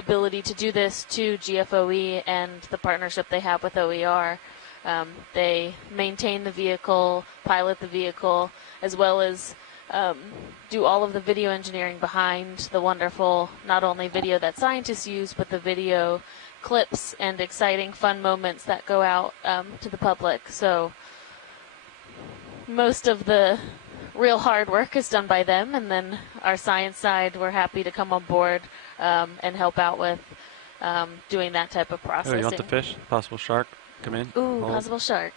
ability to do this to GFOE and the partnership they have with OER. They maintain the vehicle, pilot the vehicle, as well as do all of the video engineering behind the wonderful, not only video that scientists use, but the video clips and exciting, fun moments that go out to the public. So most of the real hard work is done by them, and then our science side, we're happy to come on board and help out with doing that type of processing. Oh, you want the fish? Possible shark? Come in. Ooh, possible shark.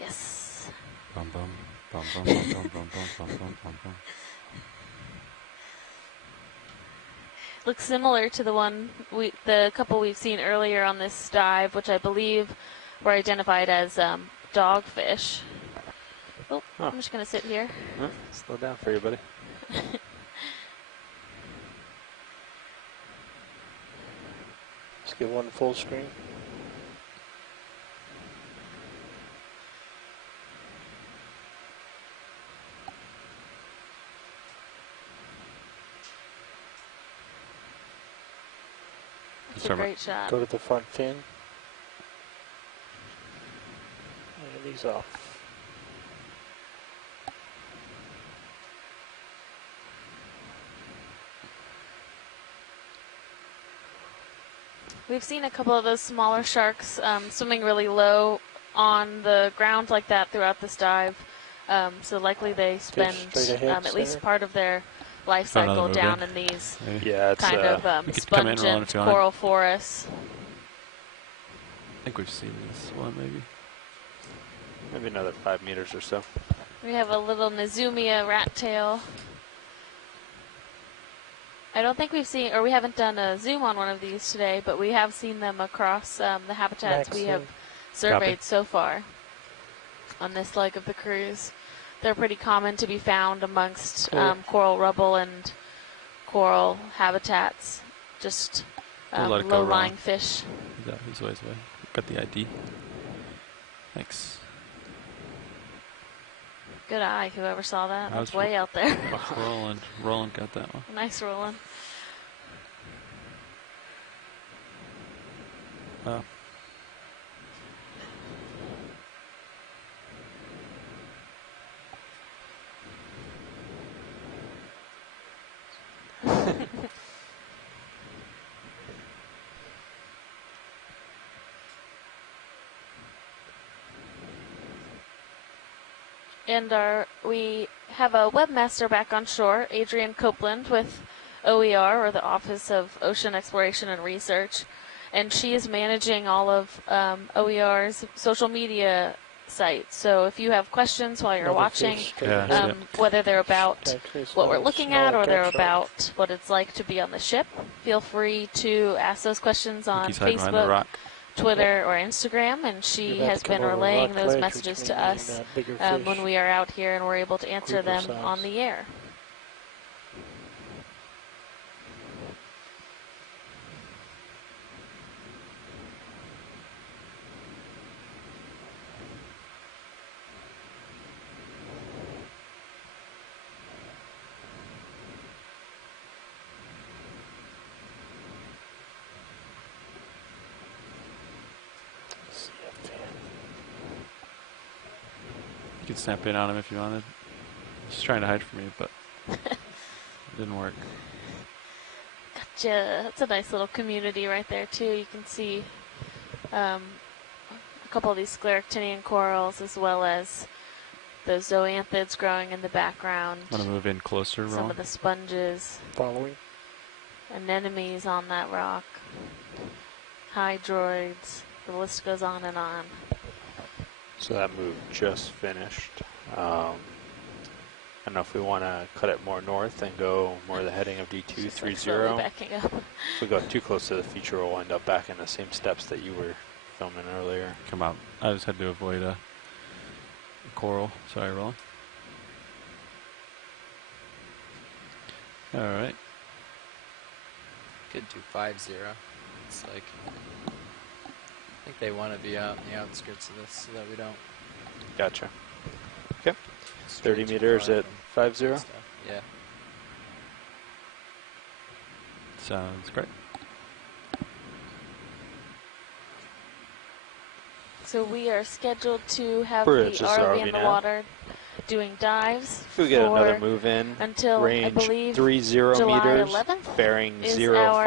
Yes. Bum, bum, bum, bum, bum, bum, bum, bum, bum, bum, bum. Looks similar to the couple we've seen earlier on this dive, which I believe were identified as dogfish. Oh, I'm just gonna sit here. Slow down for you, buddy. Let's get one full screen. That's a great shot. Go to the front fin. And these off. We've seen a couple of those smaller sharks swimming really low on the ground like that throughout this dive. So likely they spend at least part of their life cycle down in these kind of spongent coral forests. I think we've seen this one, maybe. Maybe another 5 meters or so. We have a little Nezumia rat tail. I don't think we've seen, or we haven't done a zoom on one of these today, but we have seen them across the habitats we have surveyed so far on this leg of the cruise. They're pretty common to be found amongst coral rubble and coral habitats, just low-lying fish. He's always away. Got the ID. Thanks. Good eye, whoever saw that. That's way out there. Roland got that one. Nice, Roland. Oh. And we have a webmaster back on shore, Adrian Copeland with OER, or the Office of Ocean Exploration and Research, and she is managing all of OER's social media sites. So if you have questions while you're watching, whether they're about what we're looking at or they're about what it's like to be on the ship, feel free to ask those questions on Facebook, Twitter, or Instagram, and she has been relaying those messages to us when we are out here and we're able to answer them on the air. You could snap in on him if you wanted. He's trying to hide from you, but it didn't work. Gotcha. That's a nice little community right there, too. You can see a couple of these scleractinian corals, as well as those zoanthids growing in the background. Want to move in closer, Ron? Some of the sponges. Following. Anemones on that rock. Hydroids. The list goes on and on. So that move just finished. I don't know if we want to cut it more north and go more the heading of D230. Backing up. If we go too close to the feature, we'll end up back in the same steps that you were filming earlier. Come out. I just had to avoid a coral. Sorry, Roland. All right. Could do 5-0. It's like, I think they want to be out in the outskirts of this so that we don't. Gotcha. Okay. 30 meters at 5-0? Yeah. Sounds great. So we are scheduled to have We're the just ROV in ROV the now. water doing dives If we get another for move in, until, I range believe, 30 July meters, 11th bearing is 050 our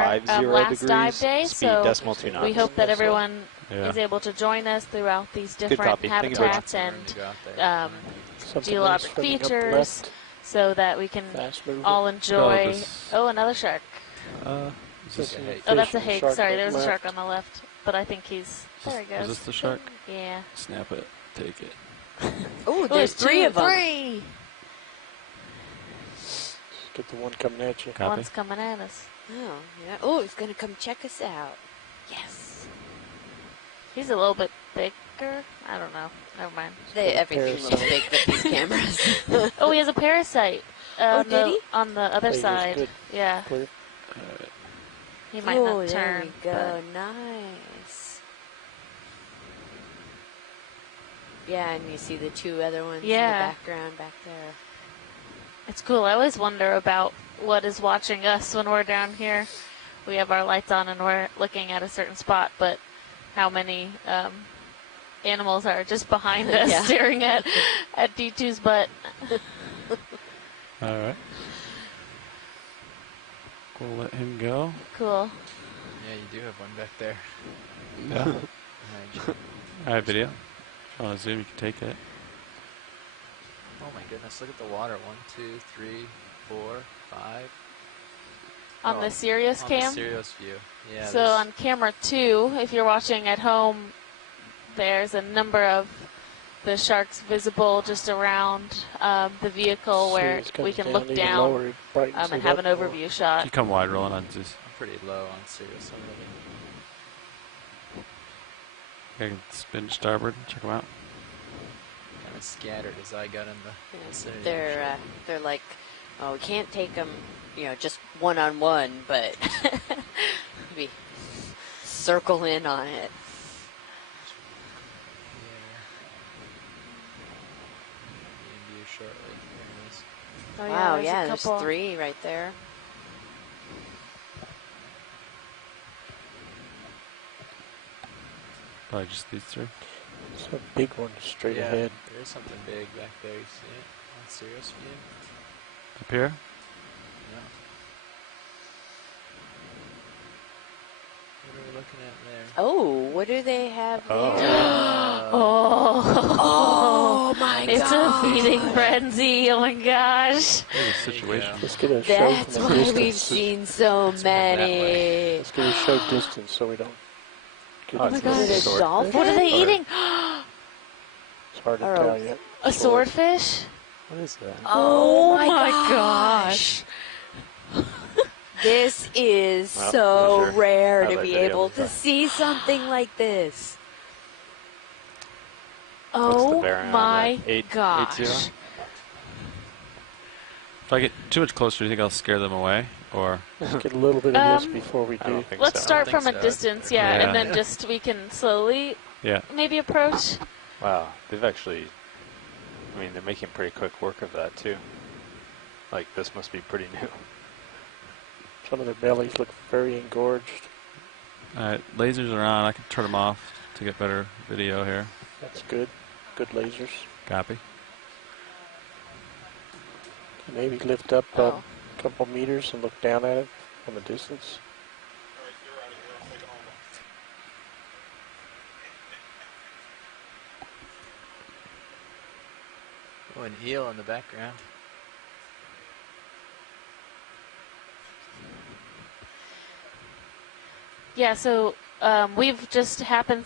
last degrees, dive day. speed So decimal 2 knots. we hope that everyone Yeah. is able to join us throughout these different copy. Thank you very much. habitats and Room to go out there. Something geologic else swimming up features, left. so that we can Fast moving. all enjoy. this- Oh, another shark. Is this, a hake. Oh, that's a Fish and hake. shark Sorry, right there's a left. shark on the left, but I think he's there. He is goes. this the shark? Yeah. Snap it. Take it. Oh, there's three of them. Three. Get the one coming at you. Copy. One's coming at us. Oh, yeah. Oh, he's going to come check us out. Yes. He's a little bit bigger. I don't know. Never mind. Everything looks big with these cameras. Oh, he has a parasite. Oh, did he? On the other Laser's side. good. Yeah. Clear. He might oh, not turn. there we go. Nice. Yeah, and you see the two other ones in the Yeah. background back there. It's cool. I always wonder about what is watching us when we're down here. We have our lights on and we're looking at a certain spot, but how many animals are just behind us Yeah. staring at D2's butt? All right. We'll let him go. Cool. Yeah, you do have one back there. Yeah. Right. All right, video. If you want to zoom, you can take it. Oh my goodness, look at the water. 1, 2, 3, 4, 5. On the Sirius on cam? the Sirius view. Yeah. So there's- on camera 2, if you're watching at home, there's a number of the sharks visible just around the vehicle where Series comes we can down look even down lower, it brightens and it have up an more. overview You shot. come wide rolling on this. I'm pretty low on Sirius already. I can spin starboard. Check them out. Kind of scattered as I got in the vicinity. They're like, oh, we can't take them, just one-on-one, but maybe circle in on it. In view shortly. There it is. Oh, Wow, there's a yeah, there's couple. 3 right there. Probably just these three. It's a big one straight Yeah, ahead. there is something big back there. You see it on Sirius view? Up here. No. What are we looking at there? Oh, what do they have Oh. there? Oh, my it's a feeding frenzy. Oh my gosh. Here's a There you situation. go. Let's get a show That's from a why distance. we've seen so Let's move that many. way. Let's get a show distance so we don't get Oh, Oh my it's God. Is it a sword. dolphin? What are they Or- eating? It's hard to Or tell yet. A swordfish? What is that? Oh my gosh. This is Well, so there's your rare to highlight be video able of to that. see something like this. What's the Oh bearing on my that? 880? gosh. If I get too much closer, do you think I'll scare them away? Or Let's get a little bit of this Um, before we I do. don't think Let's so. start I don't from a think so. distance, yeah, Yeah. and then just we can slowly yeah. maybe approach. Wow, they've actually, I mean, they're making pretty quick work of that too. Like, this must be pretty new. Some of their bellies look very engorged. All right, lasers are on. I can turn them off to get better video here. That's good. Good lasers. Copy. Maybe lift up Oh. a couple meters and look down at it from a distance. Oh, an eel in the background. Yeah, so we've just happened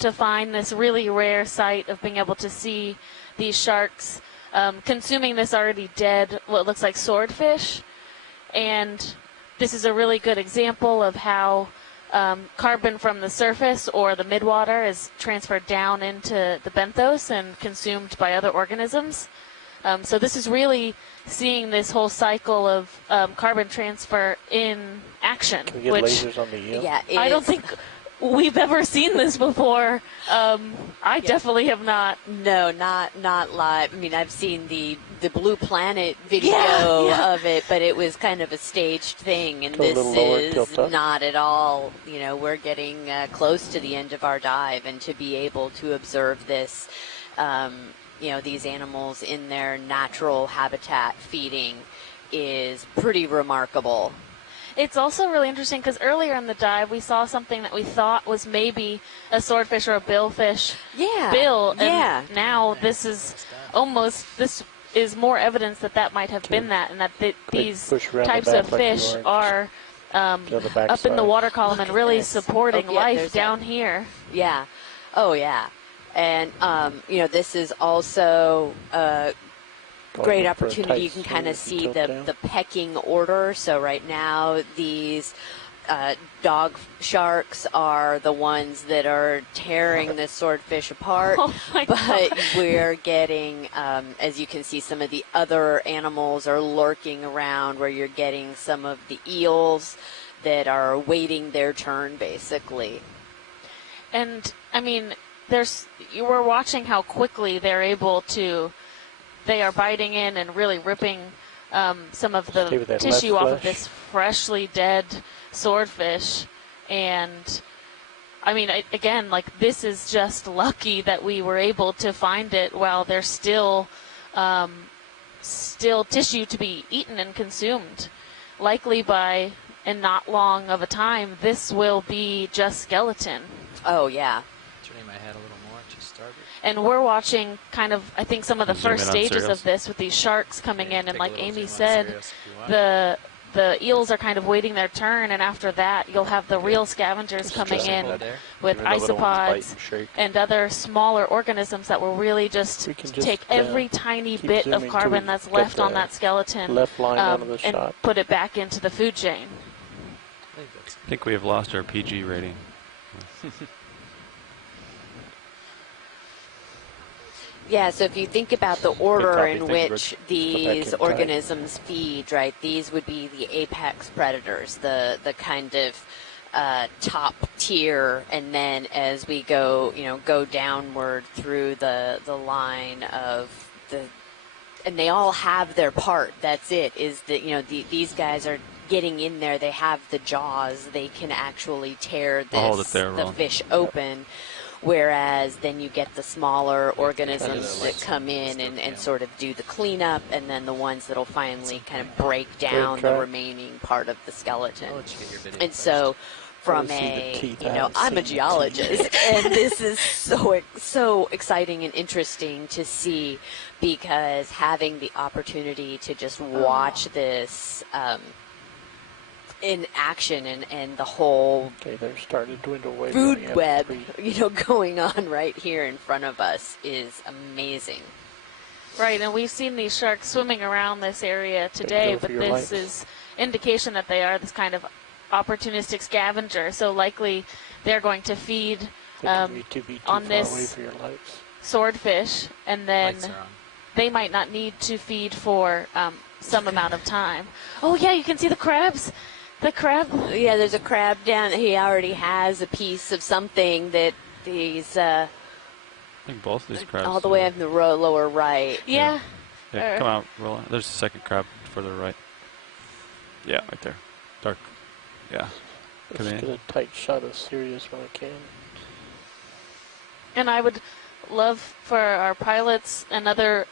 to find this really rare sight of being able to see these sharks consuming this already dead, what looks like swordfish. And this is a really good example of how carbon from the surface or the midwater is transferred down into the benthos and consumed by other organisms. So this is really seeing this whole cycle of carbon transfer in action, Can we get which lasers on the eel? Yeah, it I don't is- think we've ever seen this before. I definitely have not. No, not live. I mean, I've seen the Blue Planet video Yeah. of it, but it was kind of a staged thing, and Go a this little lower, is tilt up. not at all. You know, we're getting close to the end of our dive, and to be able to observe this, you know, these animals in their natural habitat feeding is pretty remarkable. It's also really interesting because earlier in the dive we saw something that we thought was maybe a swordfish or a billfish Yeah. bill, and Yeah. now this is more evidence that that might have been that, and that these push around the types back of like you fish are. are To the back up in the side. water column Look and at really this. supporting Oh, yeah, life there's down that. here. Yeah. Oh, yeah. And, you know, this is also a great Going for a opportunity. You tight can kind of swing if see you tilt down. the pecking order. So right now, these dog sharks are the ones that are tearing this swordfish apart. Oh my But God. we're getting, as you can see, some of the other animals are lurking around, where you're getting some of the eels that are waiting their turn, basically. And I mean, you were watching how quickly they're able to. They are biting in and really ripping some of Stay the with that tissue left off of flesh. this freshly dead swordfish. And I mean, again, like, this is just lucky that we were able to find it while there's still tissue to be eaten and consumed. Likely by, in not long of a time, this will be just skeleton. Oh, yeah. Turning my head a little more to start it. And we're watching kind of, I think, some of the Zoom in first on stages cereals. of this with these sharks coming Yeah, in. And take a like little Amy zoom on said, Sirius if you want. the eels are kind of waiting their turn. And after that, you'll have the real scavengers coming just in Over there. with Give it a little bite isopods and shake. and other smaller organisms that will really just We can just, take every tiny keep bit of zooming carbon till that's we left get on the that skeleton left line out of the and shot. put it back into the food chain. I think that's I think we have lost our PG rating. Yeah, so if you think about the order copy. in Thank you, which Rich. these Back in organisms feed, right, these would be the apex predators, the kind of top tier, and then as we go, you know, go downward through the line of the, and they all have their part. That's it. Is that, you know, these guys are getting in there. They have the jaws. They can actually tear I'll hold this it there, the Roland. fish open. Whereas then you get the smaller Kind organisms of that like come in stuff, and yeah. sort of do the cleanup, and then the ones that'll finally kind of break down the track. remaining part of the skeleton. I'll let you get your video And first. so, from Wanna see the a, teeth. you I know, haven't I'm a seen the teeth geologist, and this is so exciting and interesting to see, because having the opportunity to just watch this in action and the whole Okay, they're starting to dwindle away. food running out of web, three. you know, going on right here in front of us is amazing. Right, and we've seen these sharks swimming around this area today, go for but your this life. is indication that they are this kind of opportunistic scavenger. So likely they're going to feed They can be too on far this- away for your lights. swordfish, and then Lights are on. they might not need to feed for some amount of time. Oh yeah, you can see the crabs. The crab. Yeah, there's a crab down. He already has a piece of something that he's I think both of these crabs. all the way up in the lower right. Yeah. Yeah, come out, roll it. There's a second crab further right. Yeah, right there. Dark. Yeah. Come Let's in. get a tight shot of Sirius when I can. And I would love for our pilots and other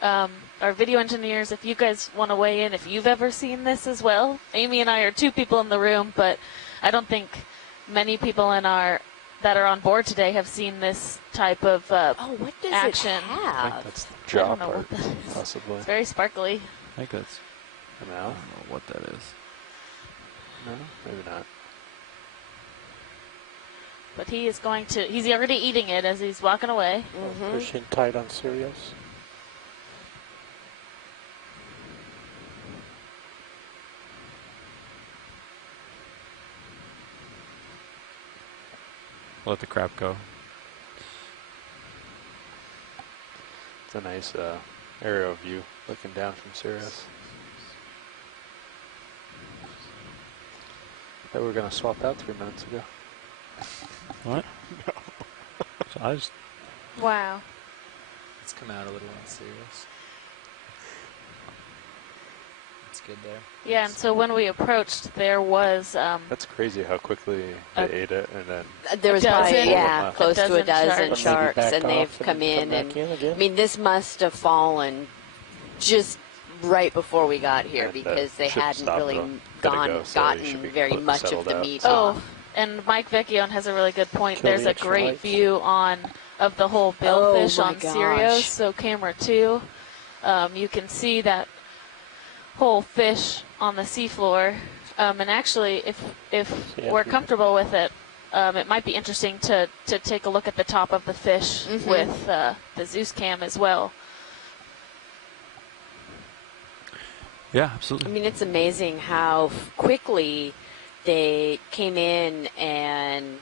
our video engineers, if you guys want to weigh in, if you've ever seen this as well. Amy and I are two people in the room, but I don't think many people that are on board today have seen this type of. Oh, what does Action. it I think have? that's the I jaw don't know part, what that is. possibly. It's very sparkly. I think that's. I No, don't know what that is. no, maybe not. But he is going to. He's already eating it as he's walking away. Mhm. Push in tight on Sirius. Let the crab go. It's a nice aerial view looking down from Sirius. That we were going to swap out 3 minutes ago. What? So I just Wow. Let's come out a little and see this. It's good there. Yeah, and so when we approached, there was That's crazy how quickly they ate it, and then There was A dozen. probably, yeah, Left. close to a A dozen dozen sharks. Maybe sharks, back and off they've come come in. back And again. I mean, this must have fallen just right before we got here And, because they ship hadn't stopped really a bit ago, so you should gotten be very much of settled the out. meat Oh, off. and Mike Vecchione has a really good point. Kill There's the a extra great lights. view of the whole Oh billfish my on Sirius, gosh. so camera 2. You can see that whole fish on the seafloor. And actually, if Yeah, we're we- comfortable with it, it might be interesting to take a look at the top of the fish Mhm. with the Zeus cam as well. yeah, I absolutely. mean, it's amazing how quickly they came in and,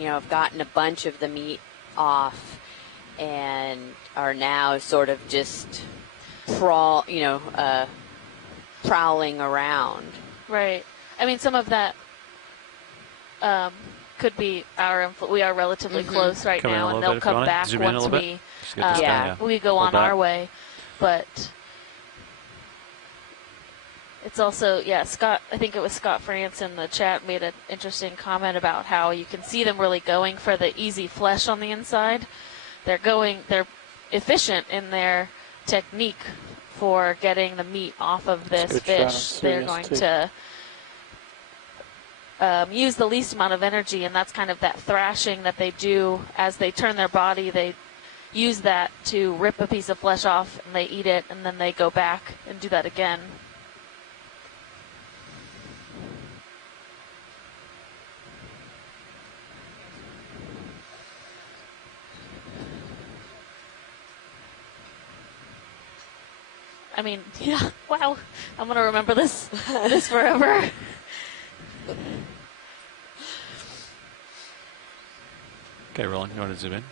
have gotten a bunch of the meat off and are now sort of just prowling around. Right. I mean, some of that could be we are relatively Mhm. close right Come in a now, and little they'll bit if you come wanna. back Zoom in a once little bit. we Just get this Yeah. done, yeah. we go Pull on back. our way. But it's also, Scott, I think it was Scott France in the chat made an interesting comment about how you can see them really going for the easy flesh on the inside. They're efficient in their technique for getting the meat off of this Good shot on fish. They're Sirius, going too. to use the least amount of energy, and that's kind of that thrashing that they do as they turn their body. They use that to rip a piece of flesh off, and they eat it, and then they go back and do that again. I mean, yeah, wow. I'm going to remember this forever. Okay, Roland, you want to zoom in?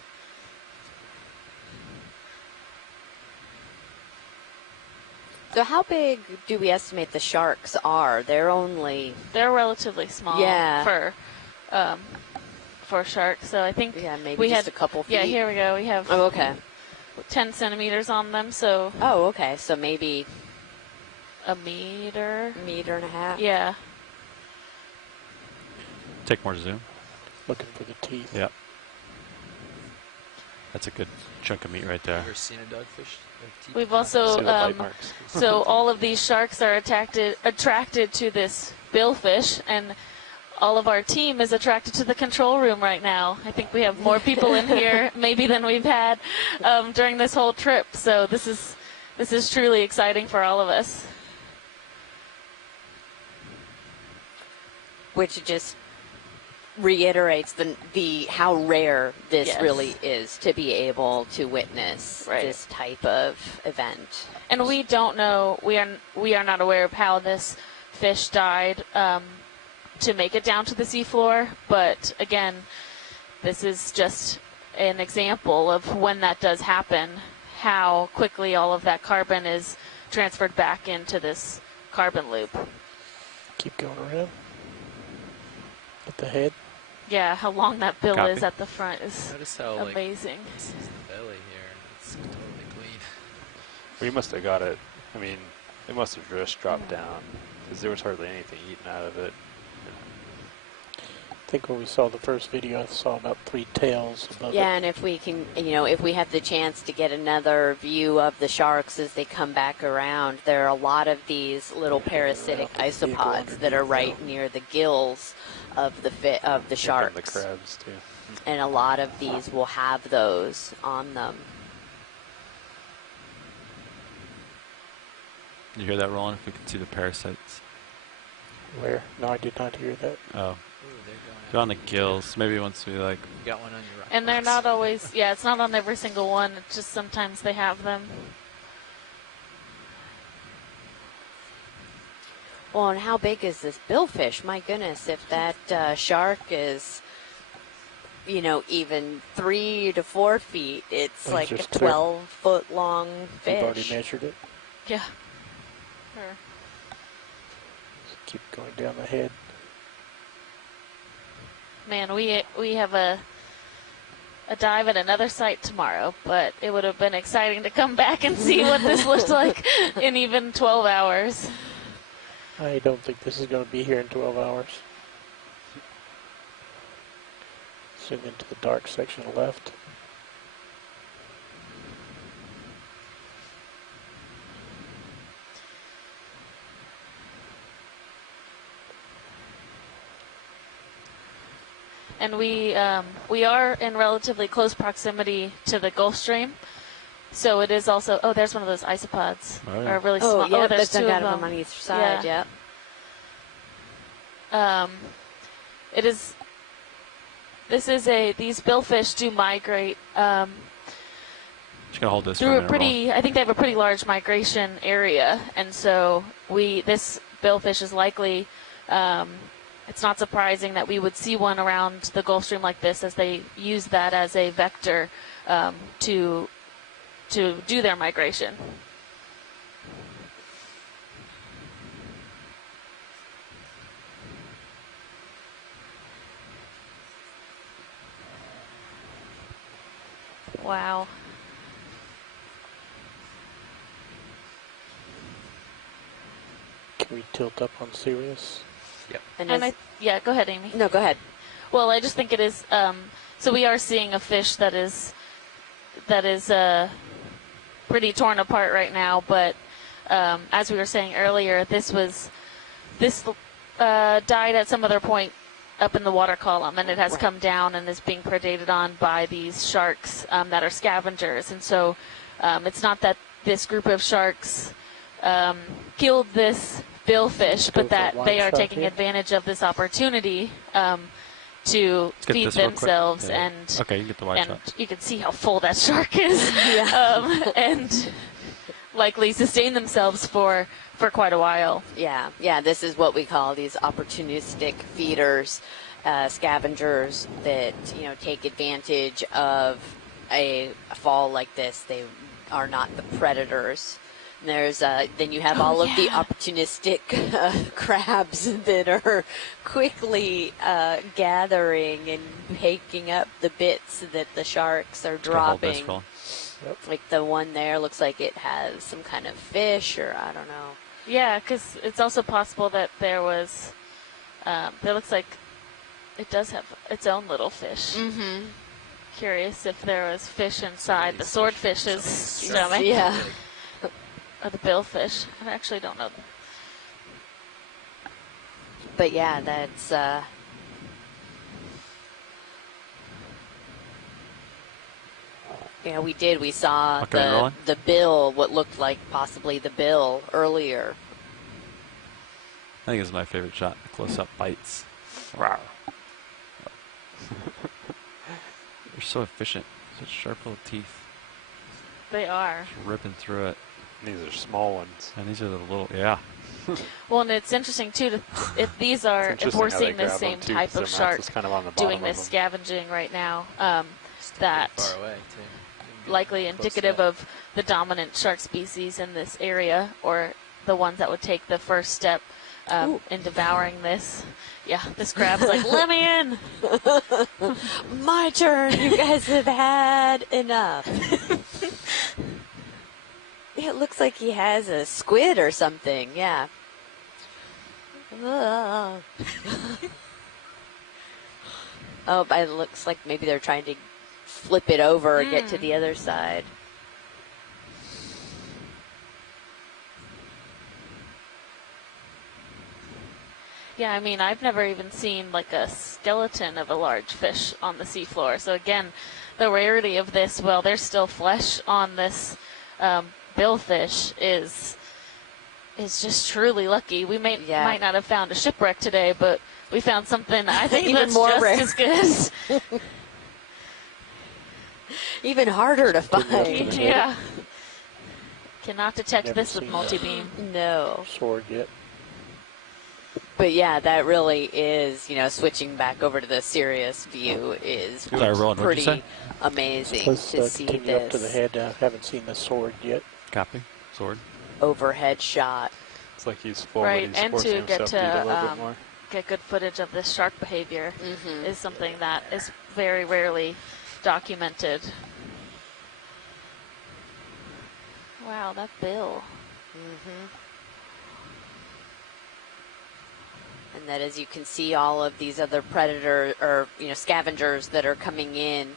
So how big do we estimate the sharks are? They're relatively small for sharks. So I think maybe we just had a couple feet. Yeah, here we go. We have Oh, okay. 10 centimeters on them, so Oh, okay. So maybe a meter. a meter and a half. Yeah. Take more zoom. Looking for the teeth. Yeah. That's a good chunk of meat right there. Ever seen a dogfish? We've also see the bite marks. so all of these sharks are attracted to this billfish, and all of our team is attracted to the control room right now. I think we have more people in here maybe than we've had during this whole trip. So this is truly exciting for all of us. Which just reiterates the how rare this Yes. really is to be able to witness Right. this type of event. And we don't know. We are not aware of how this fish died to make it down to the seafloor. But again, this is just an example of when that does happen, how quickly all of that carbon is transferred back into this carbon loop. Keep going around. At the head. Yeah, how long that bill Copy. is at the front is Notice how amazing. this is the belly here. It's totally clean. We must have got it. I mean, it must have just dropped down because there was hardly anything eaten out of it. I think when we saw the first video, I saw about 3 tails above Yeah, it. and if we can, if we have the chance to get another view of the sharks as they come back around, there are a lot of these little parasitic isopods that are right near the gills of the Here come sharks. the crabs too. And a lot of these will have those on them. You hear that, Roland? If we can see the parasites. Where? No, I did not hear that. Oh, Ooh, they're going they're on the out. gills. Maybe once we like. You got one on your right. And they're not always, it's not on every single one. It's just sometimes they have them. Well, and how big is this billfish? My goodness, if that shark is, even 3 to 4 feet, it's Those like a just clear. 12-foot long You've already fish. measured it. Yeah. Sure. Keep going down the head. Man, we have a dive at another site tomorrow, but it would have been exciting to come back and see what this looked like in even 12 hours. I don't think this is going to be here in 12 hours. Zoom into the dark section left. And we are in relatively close proximity to the Gulf Stream, so it is also. Oh, there's one of those isopods. Oh, yeah. Or really Oh, small. yeah, Oh, there's they've two got of them them on either side, Yeah. yeah. It is. This is these billfish do migrate Just gotta hold this for through a a minute. pretty. I think they have a pretty large migration area, and so this billfish is likely. It's not surprising that we would see one around the Gulf Stream like this, as they use that as a vector to do their migration. Wow. Can we tilt up on Sirius? And Yeah, go ahead, Amy. no, go ahead. Well, I just think it is. So we are seeing a fish that is pretty torn apart right now. But as we were saying earlier, this died at some other point up in the water column, and it has come down and is being predated on by these sharks that are scavengers. And so it's not that this group of sharks killed this billfish, but that they are taking advantage of this opportunity to Let's get feed this real quick. themselves. Yeah. And Okay, you can get the wide and shot. you can see how full that shark is, and likely sustain themselves for quite a while. Yeah, this is what we call these opportunistic feeders, scavengers that take advantage of a fall like this. They are not the predators. And there's then you have all of the opportunistic crabs that are quickly gathering and picking up the bits that the sharks are Gotta hold this dropping. for- Like the one there looks like it has some kind of fish, or I don't know. Yeah, because it's also possible that there was. There looks like it does have its own little fish. Mm-hmm. Curious if there was fish inside the swordfish's stomach. Yeah. Or the billfish. I actually don't know. But yeah, that's yeah, we saw Okay, rolling. the bill, what looked like possibly the bill earlier. I think this is my favorite shot. The close-up bites. Rawr. They're so efficient. Such sharp little teeth. They are. Just ripping through it. These are small ones. And these are the little, yeah. Well, and it's interesting too if these are It's if interesting we're how they seeing the grab 'em, same too, type 'cause of their mouth shark is kind of on the bottom doing of this them. scavenging right now, that Far away, too. You can get likely close to indicative that. of the dominant shark species in this area, or the ones that would take the first step in devouring this. Yeah, this crab's like, let me in. My turn. You guys have had enough. It looks like he has a squid or something. Yeah. Oh, but it looks like maybe they're trying to flip it over and get to the other side. Yeah, I mean, I've never even seen like a skeleton of a large fish on the seafloor. So again, the rarity of this, well, there's still flesh on this billfish is just truly lucky. We might not have found a shipwreck today, but we found something I think Even that's more just rare. as good. Even harder to find. Yeah. Cannot detect Never this with seen multi-beam. No. Sword yet. But yeah, that really is, switching back over to the serious view is Sorry, Roland, what'd you pretty say? amazing Let's to see continue up to the this head. I haven't seen the sword yet. Copy. Sword. overhead shot. It's like he's full, Right, but he's and forcing to get himself to eat a to little bit more. get good footage of this shark behavior Mm-hmm. is something that is very rarely documented. Wow, that bill. Mm-hmm. And that, as you can see, all of these other predator or scavengers that are coming in,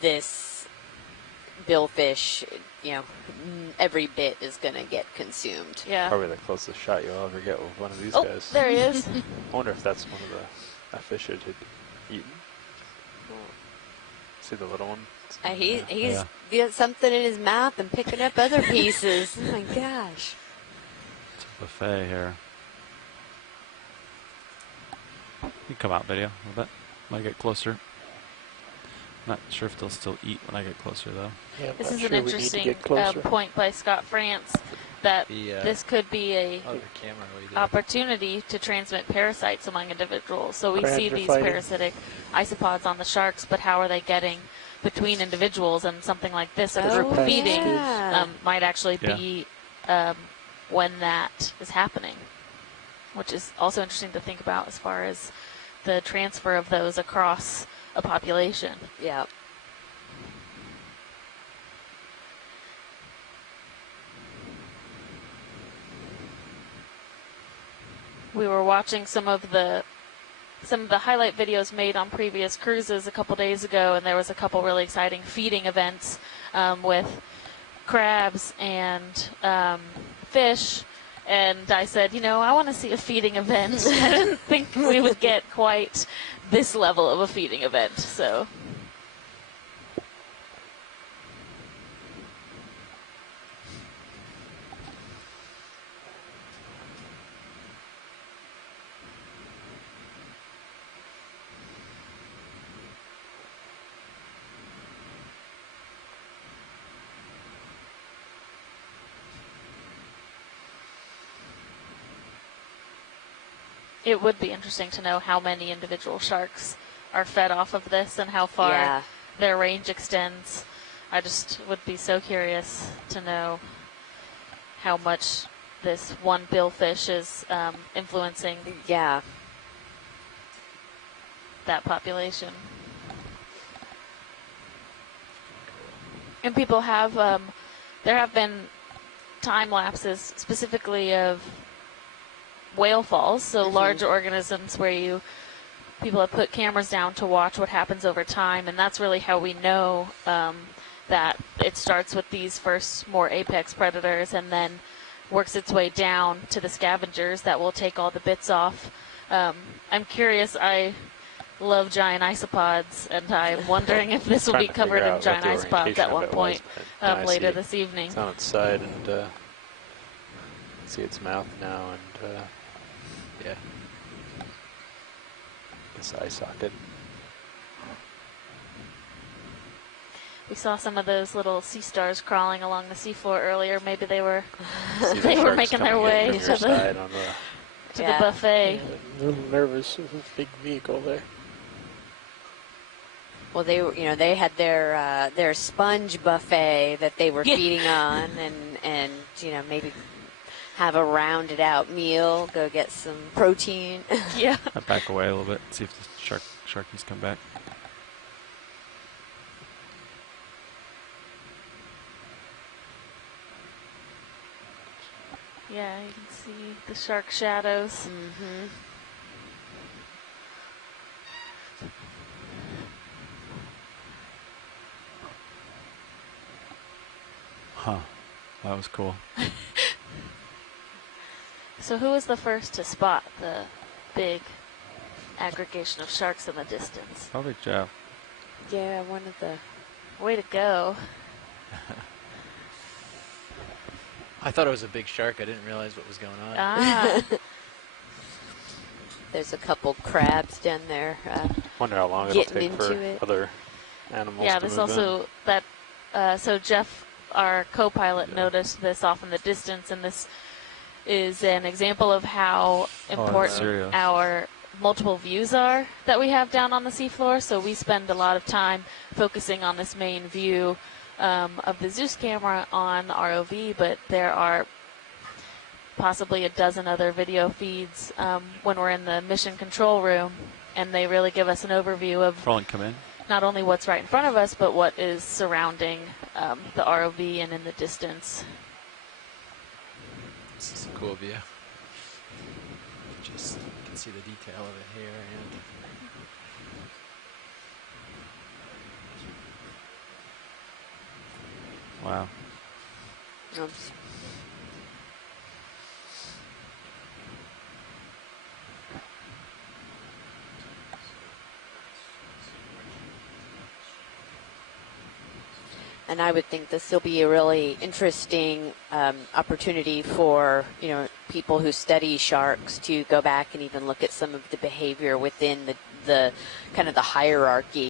this billfish, every bit is going to get consumed. Yeah. Probably the closest shot you'll ever get with one of these Oh, guys. there he is. I wonder if that's one of that fish it had eaten. See the little one? He's got something in his mouth and picking up other pieces. Oh my gosh. It's a buffet here. You come out video a little bit when I get closer. Not sure if they'll still eat when I get closer though. Yeah, I'm This not is sure an we need to interesting get closer. point by Scott France that The this could be a other camera we did. opportunity to transmit parasites among individuals. So we Crabs see are these fighting. parasitic isopods on the sharks, but how are they getting between individuals? And something like this, a group Oh, feeding, yeah. might actually Yeah. be when that is happening, which is also interesting to think about as far as the transfer of those across a population. Yeah. We were watching some of the highlight videos made on previous cruises a couple days ago, and there was a couple really exciting feeding events with crabs and fish. And I said, I want to see a feeding event. I didn't think we would get quite this level of a feeding event. So. It would be interesting to know how many individual sharks are fed off of this and how far Yeah. their range extends. I just would be so curious to know how much this one billfish is influencing Yeah. that population. And people have, there have been time lapses specifically of whale falls, so larger organisms where people have put cameras down to watch what happens over time, and that's really how we know that it starts with these first more apex predators and then works its way down to the scavengers that will take all the bits off. I'm curious, I love giant isopods, and I'm wondering if this will Trying be to covered figure in out giant what the isopods orientation at of one it point was, but now I later see this evening. It's on its side, and see its mouth now, and Yeah. this eye socket. We saw some of those little sea stars crawling along the seafloor earlier. Maybe they were See the They were sharks making their coming way in to from your the- side on the to Yeah. the buffet. Yeah, a little nervous with this big vehicle there. Well, they had their sponge buffet that they were Yeah. feeding on, and maybe have a rounded out meal, go get some protein. Yeah. I back away a little bit, see if the sharkies come back. Yeah, you can see the shark shadows. Mm-hmm. Huh. That was cool. So who was the first to spot the big aggregation of sharks in the distance? Probably Jeff. Yeah, one of the. Way to go. I thought it was a big shark. I didn't realize what was going on. Ah, There's a couple crabs down there. Wonder how long it'll Getting take for into it. other animals yeah, to this move also, so Jeff, our co-pilot, Yeah. noticed this off in the distance, and this is an example of how important serious. our multiple views are that we have down on the seafloor. So we spend a lot of time focusing on this main view of the Zeus camera on ROV, but there are possibly a dozen other video feeds when we're in the mission control room, and they really give us an overview of Rolling, come in. not only what's right in front of us, but what is surrounding the ROV and in the distance. This is a cool view. Just you can see the detail of it here. And Wow. Oops. And I would think this will be a really interesting opportunity for, you know, people who study sharks to go back and even look at some of the behavior within the kind of the hierarchy